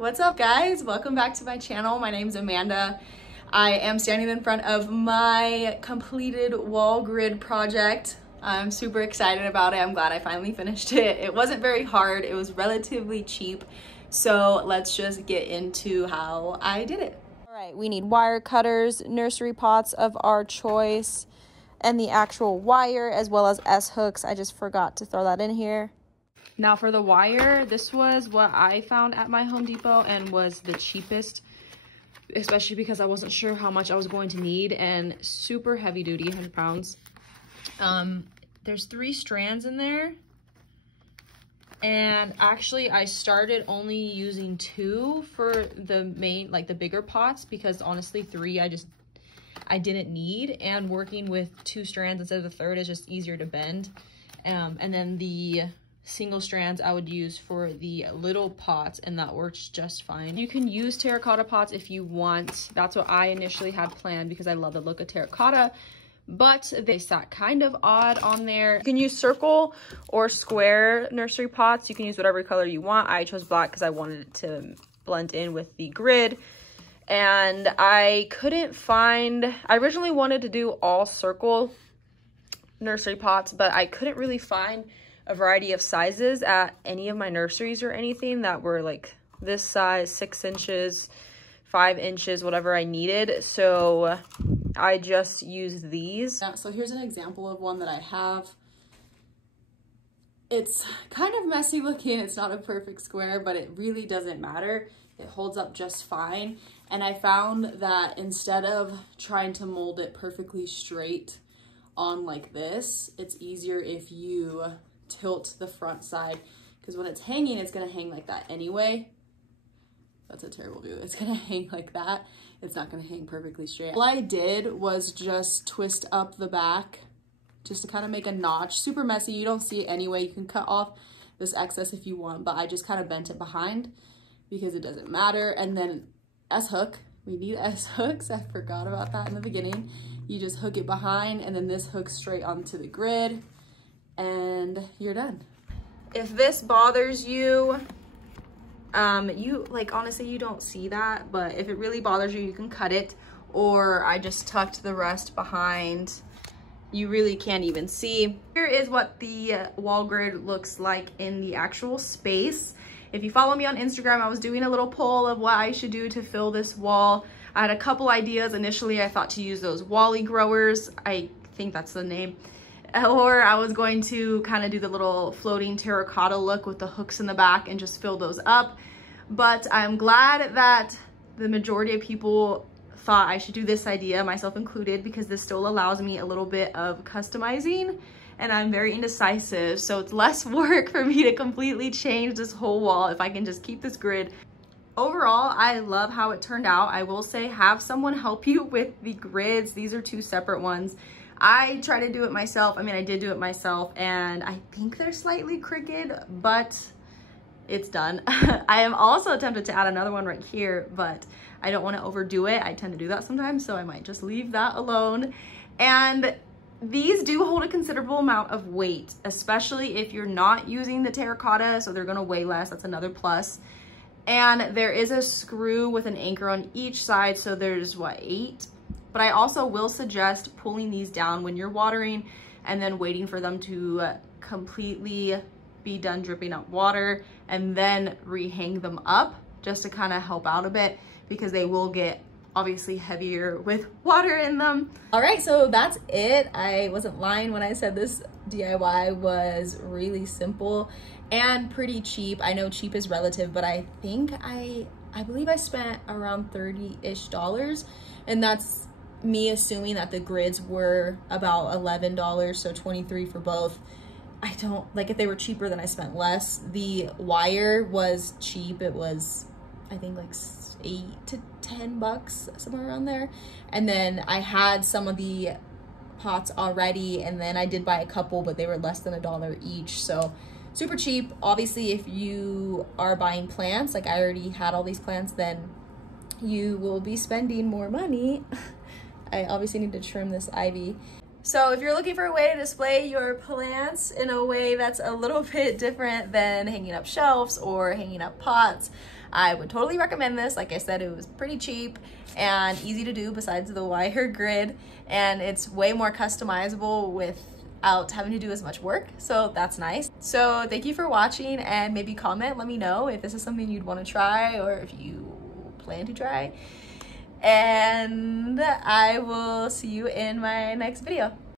What's up guys? Welcome back to my channel. My name's Amanda. I am standing in front of my completed wall grid project. I'm super excited about it. I'm glad I finally finished it. It wasn't very hard. It was relatively cheap. So let's just get into how I did it. All right, we need wire cutters, nursery pots of our choice, and the actual wire as well as S-hooks. I just forgot to throw that in here. Now for the wire, this was what I found at my Home Depot and was the cheapest, especially because I wasn't sure how much I was going to need, and super heavy duty, 100 pounds. There's 3 strands in there. And actually I started only using 2 for the main, like the bigger pots, because honestly 3 I didn't need, and working with 2 strands instead of the third is just easier to bend. And then the single strands I would use for the little pots, and that works just fine. You can use terracotta pots if you want. That's what I initially had planned because I love the look of terracotta, but they sat kind of odd on there. You can use circle or square nursery pots. You can use whatever color you want. I chose black because I wanted it to blend in with the grid. And I couldn't find, I originally wanted to do all circle nursery pots, but I couldn't really find a variety of sizes at any of my nurseries or anything that were like this size, 6 inches, 5 inches, whatever I needed. So I just used these. So here's an example of one that I have. It's kind of messy looking. It's not a perfect square, but it really doesn't matter. It holds up just fine. And I found that instead of trying to mold it perfectly straight on like this, it's easier if you tilt the front side, because when it's hanging, it's gonna hang like that anyway. That's a terrible view. It's gonna hang like that. It's not gonna hang perfectly straight. All I did was just twist up the back just to kind of make a notch. Super messy. You don't see it anyway. You can cut off this excess if you want, but I just kind of bent it behind because it doesn't matter. And then S-hook. We need S-hooks. I forgot about that in the beginning. You just hook it behind, and then this hooks straight onto the grid, and you're done. If this bothers you, honestly, you don't see that, but if it really bothers you, you can cut it, or I just tucked the rest behind. You really can't even see. Here is what the wall grid looks like in the actual space. If you follow me on Instagram, I was doing a little poll of what I should do to fill this wall. I had a couple ideas. Initially, I thought to use those Wally growers. I think that's the name. Or I was going to kind of do the little floating terracotta look with the hooks in the back and just fill those up. But I'm glad that the majority of people thought I should do this idea, myself included, because this still allows me a little bit of customizing, and I'm very indecisive. So it's less work for me to completely change this whole wall if I can just keep this grid. Overall, I love how it turned out. I will say, have someone help you with the grids. These are 2 separate ones. I try to do it myself. I mean, I did do it myself, and I think they're slightly crooked, but it's done. I am also tempted to add another one right here, but I don't want to overdo it. I tend to do that sometimes, so I might just leave that alone. And these do hold a considerable amount of weight, especially if you're not using the terracotta, so they're gonna weigh less. That's another plus. And there is a screw with an anchor on each side, so there's what, 8? But I also will suggest pulling these down when you're watering and then waiting for them to completely be done dripping out water, and then rehang them up just to kind of help out a bit, because they will get obviously heavier with water in them. All right, so that's it. I wasn't lying when I said this DIY was really simple and pretty cheap. I know cheap is relative, but I think I believe I spent around $30-ish, and that's me assuming that the grids were about $11, so $23 for both. I don't, like, if they were cheaper, then I spent less. The wire was cheap. It was, I think, like $8 to $10, somewhere around there. And then I had some of the pots already, and then I did buy a couple, but they were less than $1 each, so super cheap. Obviously, if you are buying plants, like I already had all these plants, then you will be spending more money. I obviously need to trim this ivy. So if you're looking for a way to display your plants in a way that's a little bit different than hanging up shelves or hanging up pots, I would totally recommend this. Like I said, it was pretty cheap and easy to do besides the wire grid, and it's way more customizable without having to do as much work, so that's nice. So thank you for watching, and maybe comment, let me know if this is something you'd want to try or if you plan to try, and I will see you in my next video.